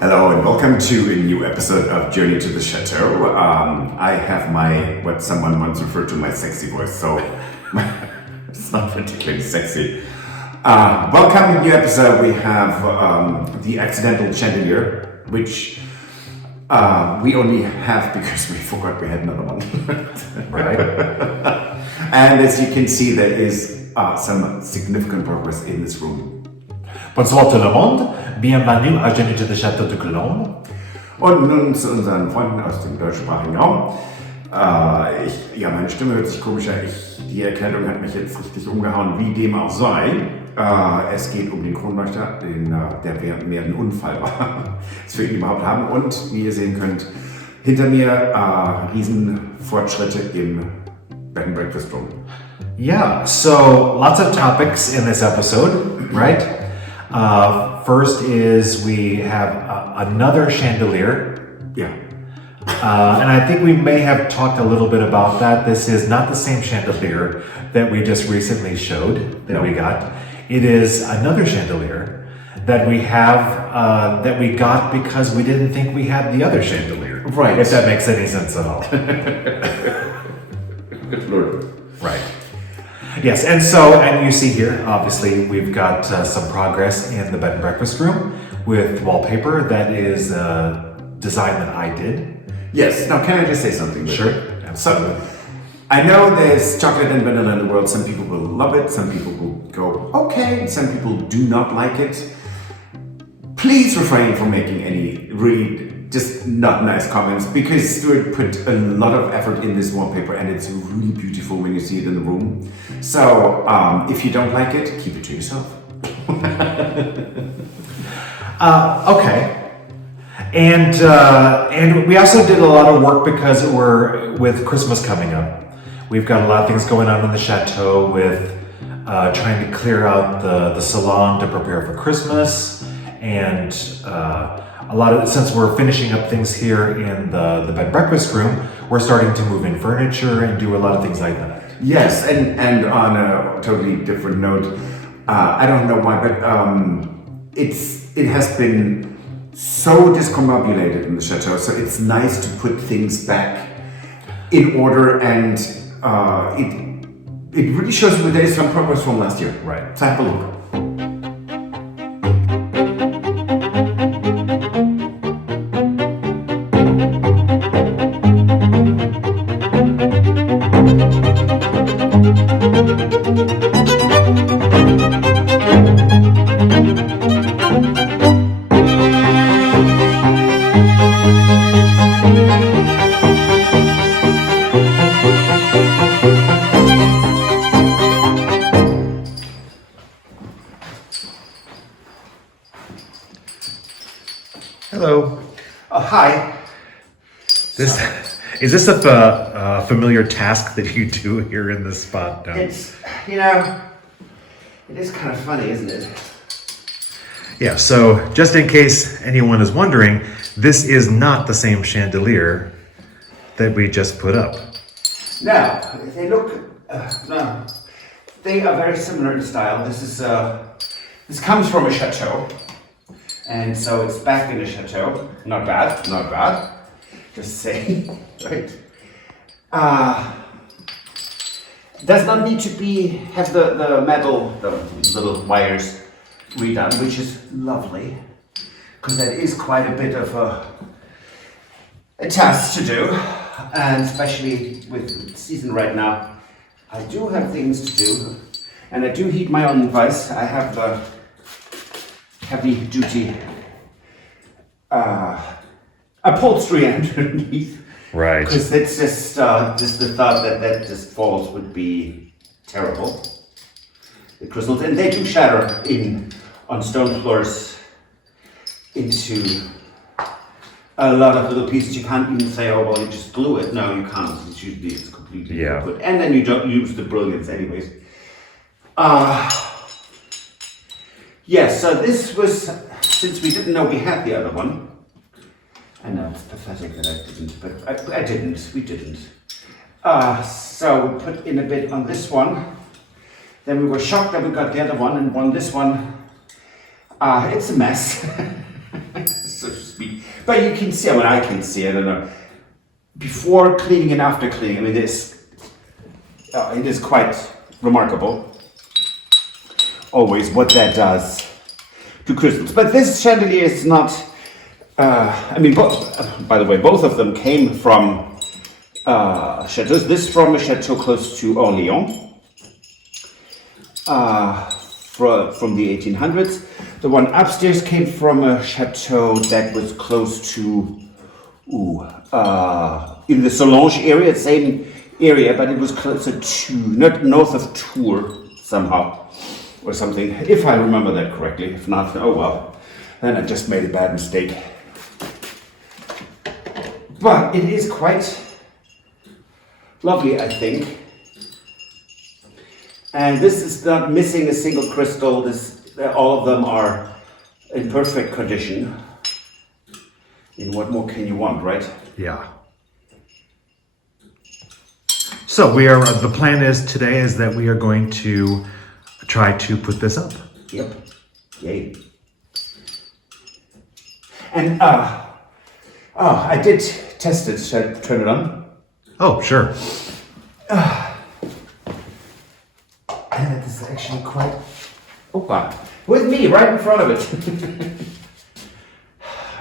Hello and welcome to a new episode of Journey to the Chateau. I have what someone once referred to my sexy voice, so it's not particularly sexy. Welcome to a new episode. We have the accidental chandelier, which we only have because we forgot we had another one. Right. And as you can see, there is some significant progress in this room. Bonsoir tout le monde. Bienvenue à Journey to the Château de Cologne. Und nun zu unseren Freunden aus dem deutschsprachigen Raum. Meine Stimme hört sich komisch an. Die Erkältung hat mich jetzt richtig umgehauen, wie dem auch sei. Es geht um den Kronleuchter, der mehr ein Unfall war, dass wir ihn überhaupt haben. Und wie ihr sehen könnt, hinter mir Riesenfortschritte im Bed and Breakfast Room. Yeah, so lots of topics in this episode, right? First is we have another chandelier. Yeah. And I think we may have talked a little bit about that. This is not the same chandelier that we just recently showed that we got. It is another chandelier that we have that we got because we didn't think we had the other chandelier. Right. If that makes any sense at all. Good Lord. Right. Yes, and you see here, obviously, we've got some progress in the bed and breakfast room with wallpaper. That is a design that I did. Yes, now can I just say something? Sure. So, I know there's chocolate and vanilla in the world. Some people will love it, some people will go okay, some people do not like it. Please refrain from making any really just not nice comments, because Stuart put a lot of effort in this wallpaper and it's really beautiful when you see it in the room. So if you don't like it, keep it to yourself. Okay. And we also did a lot of work because we're with Christmas coming up. We've got a lot of things going on in the Chateau with trying to clear out the salon to prepare for Christmas, and since we're finishing up things here in the bed and breakfast room, we're starting to move in furniture and do a lot of things like that. Yes, and on a totally different note, I don't know why, but it has been so discombobulated in the Chateau, so it's nice to put things back in order, and it really shows that there is some progress from last year. Right. So have a look. Hello. Oh, hi. Is this a familiar task that you do here in this spot? No. It's, it is kind of funny, isn't it? Yeah, so just in case anyone is wondering, this is not the same chandelier that we just put up. No, they look, no, they are very similar in style. This comes from a chateau, and so it's back in a chateau. Not bad, not bad. Just saying, right? Does not need to have the metal, the little wires redone, which is lovely, because that is quite a bit of a task to do, and especially with the season right now, I do have things to do, and I do heed my own advice. I have the heavy duty upholstery underneath. Right. Because it's just the thought that just falls would be terrible. The crystals, and they do shatter on stone floors into a lot of little pieces. You can't even say, oh well, you just glue it. No, you can't. It's completely liquid. And then you don't use the brilliance anyways. Yes, so this was, since we didn't know we had the other one. I know it's pathetic that I didn't, but I didn't. We didn't. So we put in a bit on this one. Then we were shocked that we got the other one and won this one. It's a mess, so to speak. But you can see, I mean, I can see it, and before cleaning and after cleaning, I mean, it is quite remarkable. Always what that does to crystals. But this chandelier is not. I mean, by the way, both of them came from chateaus. This from a chateau close to Orléans, from the 1800s. The one upstairs came from a chateau that was close to, in the Salon area, same area, but it was closer to, not north of Tours somehow, or something, if I remember that correctly. If not, oh well, then I just made a bad mistake. But it is quite lovely, I think. And this is not missing a single crystal. All of them are in perfect condition. And what more can you want, right? Yeah. So the plan is today is that we are going to try to put this up. Yep. Yay. And I did test it. Should I turn it on? Oh, sure. And it is actually quite. Oh wow! With me right in front of it.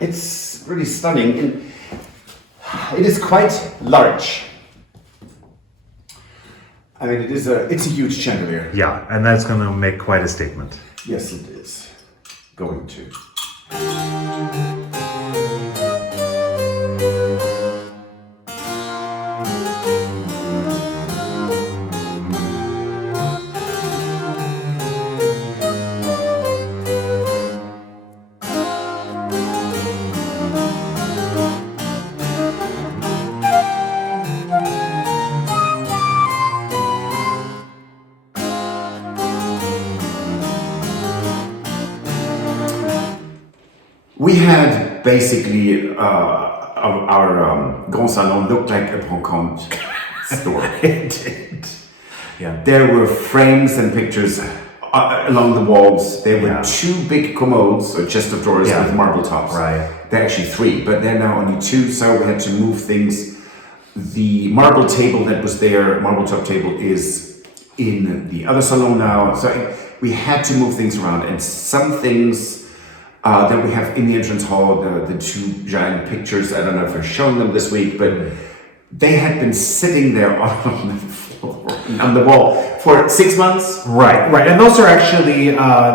It's really stunning, and it is quite large. I mean, it's a huge chandelier. Yeah, and that's going to make quite a statement. Yes, it is going to. We had basically our Grand Salon looked like a brocante store. It did. Yeah. There were frames and pictures along the walls. There were two big commodes, or chest of drawers with marble tops. Right. They're actually three, but they're now only two, so we had to move things. The marble table that was there, marble top table, is in the other salon now. So we had to move things around, and some things that we have in the entrance hall, the two giant pictures, I don't know if I've shown them this week, but they had been sitting there on the floor, on the wall for 6 months. Right. And those are actually,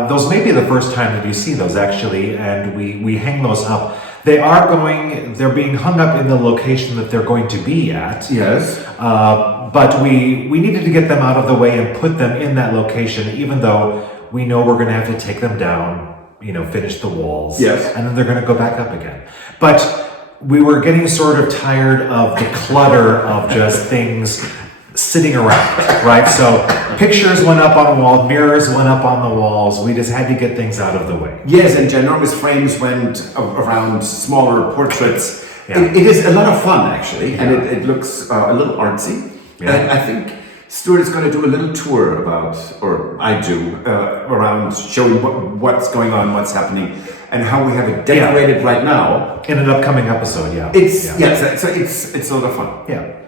those may be the first time that you see those actually, and we hang those up. They're being hung up in the location that they're going to be at. Yes. But we needed to get them out of the way and put them in that location, even though we know we're going to have to take them down, finish the walls. Yes. And then they're going to go back up again. But we were getting sort of tired of the clutter of just things sitting around, right? So pictures went up on the wall, mirrors went up on the walls. We just had to get things out of the way. Yes, and ginormous frames went around smaller portraits. Yeah. It is a lot of fun, actually, and it looks a little artsy. Yeah. And I think Stuart is going to do a little tour around showing what's going on, what's happening, and how we have it decorated right now. In an upcoming episode, yeah. So it's a lot of fun. Yeah.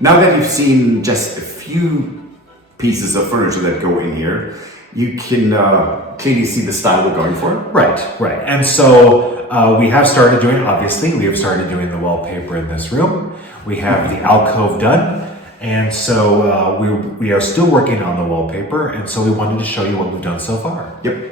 Now that you've seen just a few pieces of furniture that go in here, you can clearly see the style we're going for. Right. And so we have started doing the wallpaper in this room. We have the alcove done. And so we are still working on the wallpaper. And so we wanted to show you what we've done so far. Yep.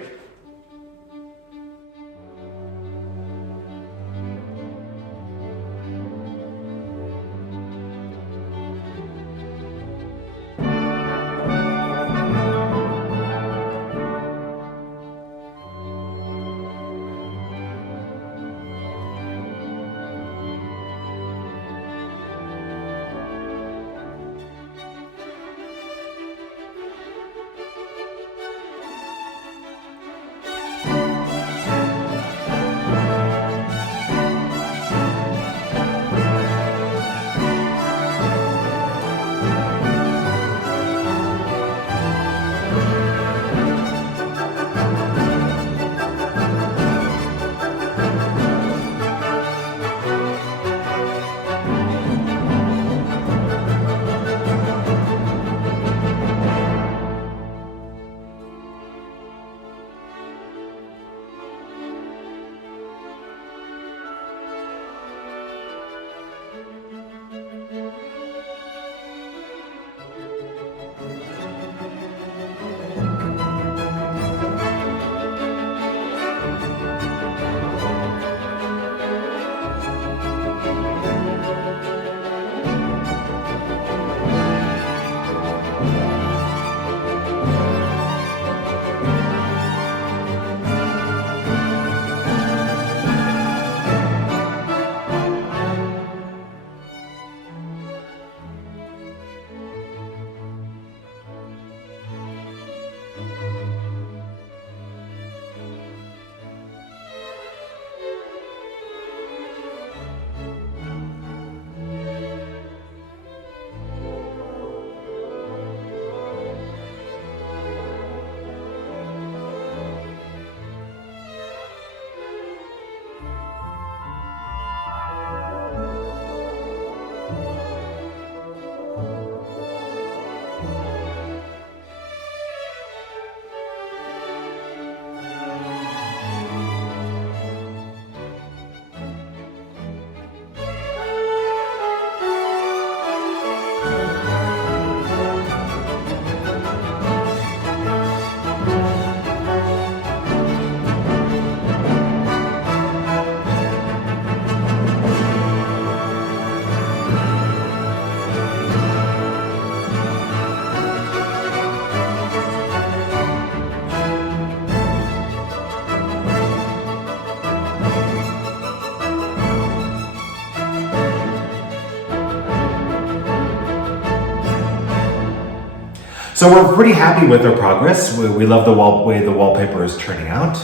So we're pretty happy with our progress. We love the way the wallpaper is turning out,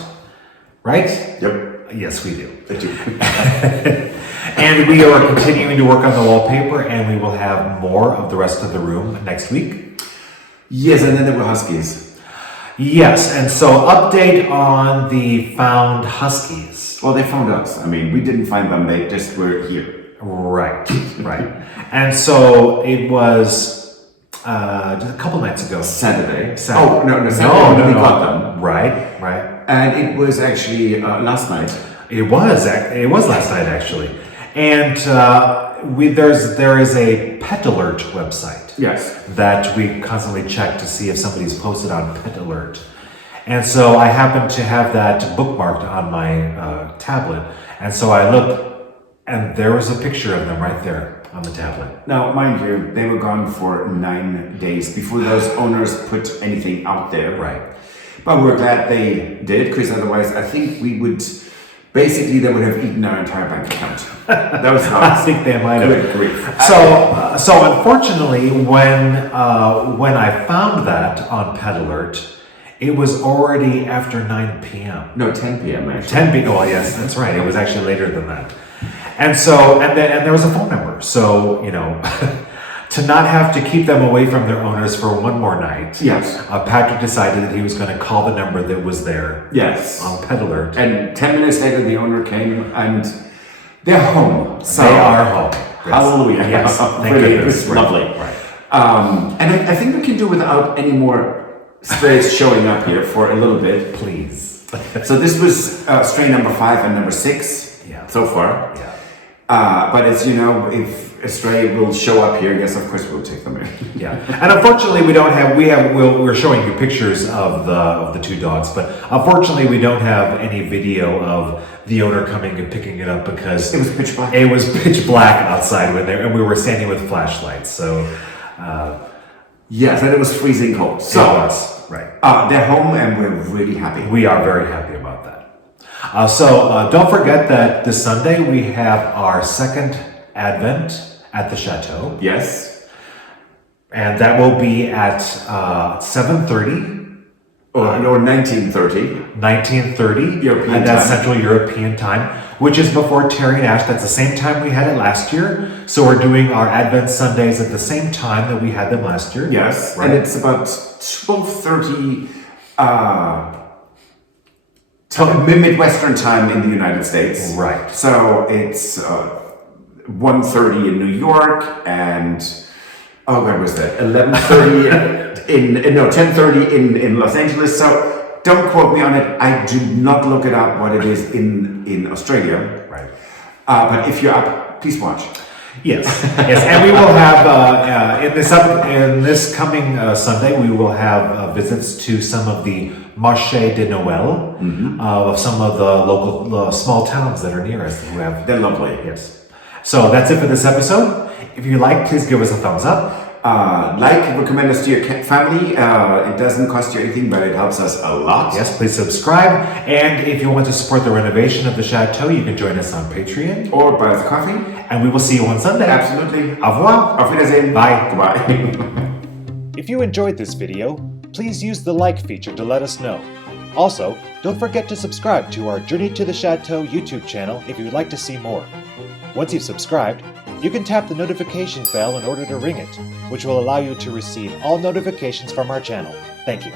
right? Yep. Yes, we do. I do. And we are continuing to work on the wallpaper, and we will have more of the rest of the room next week. Yes, and then there were huskies. Yes, and so update on the found huskies. Well, they found us. I mean, we didn't find them. They just were here. Right, right. And so it was just a couple nights ago. Saturday. Saturday. Oh, no, Saturday we got them. Right, right. And it was actually last night. It was last night actually. And there is a Pet Alert website. Yes. That we constantly check to see if somebody's posted on Pet Alert. And so I happened to have that bookmarked on my tablet. And so I looked, and there was a picture of them right there on the tablet. Now, mind you, they were gone for 9 days before those owners put anything out there. Right. But we're glad they did, because otherwise I think we would, basically they would have eaten our entire bank account. That was how I think they might have. Good grief. So unfortunately, when I found that on Pet Alert, it was already after 9 p.m. No, 10 p.m. actually. 10 p.m. Oh yes, that's right. It was actually later than that. And so, and there was a phone number. So, to not have to keep them away from their owners for one more night. Yes. Patrick decided that he was going to call the number that was there. Yes. On Pet Alert. And 10 minutes later, the owner came and they're home. So, they are home. Yes. Hallelujah. Yes. Thank Really, goodness. it's lovely. Right. And I think we can do without any more strays showing up here for a little bit. Please. So this was stray number 5 and number 6 so far. Yeah. But as you know, if a stray will show up here, yes, of course we'll take them in. Yeah, and unfortunately we're showing you pictures of the two dogs, but unfortunately we don't have any video of the owner coming and picking it up because It was pitch black. It was pitch black outside and we were standing with flashlights. So Yes, and it was freezing cold. So it was, right. they're home and we're really happy. We are very happy about that. So don't forget that this Sunday we have our second Advent at the Chateau. Yes. And that will be at 7:30. Or 1930. 1930, European and that's time. Central European time, which is before Terry and Ash. That's the same time we had it last year. So we're doing our Advent Sundays at the same time that we had them last year. Yes, right. and it's about 12:30 Midwestern time in the United States. Right. So it's 1:30 in New York and where was that? 11:30 10:30 in Los Angeles. So don't quote me on it. I do not look it up what it is in Australia. Right. But if you're up, please watch. Yes, yes, and we will have in this coming Sunday we will have visits to some of the Marché de Noël of some of the local small towns that are near us who have. They're lovely. Yes. So that's it for this episode. If you like, please give us a thumbs up. Recommend us to your family. It doesn't cost you anything, but it helps us a lot. Yes, please subscribe. And if you want to support the renovation of the Chateau, you can join us on Patreon. Or buy us coffee. And we will see you on Sunday. Absolutely. Au revoir. Auf Wiedersehen. Bye. Goodbye. If you enjoyed this video, please use the like feature to let us know. Also, don't forget to subscribe to our Journey to the Chateau YouTube channel if you would like to see more. Once you've subscribed, you can tap the notification bell in order to ring it, which will allow you to receive all notifications from our channel. Thank you.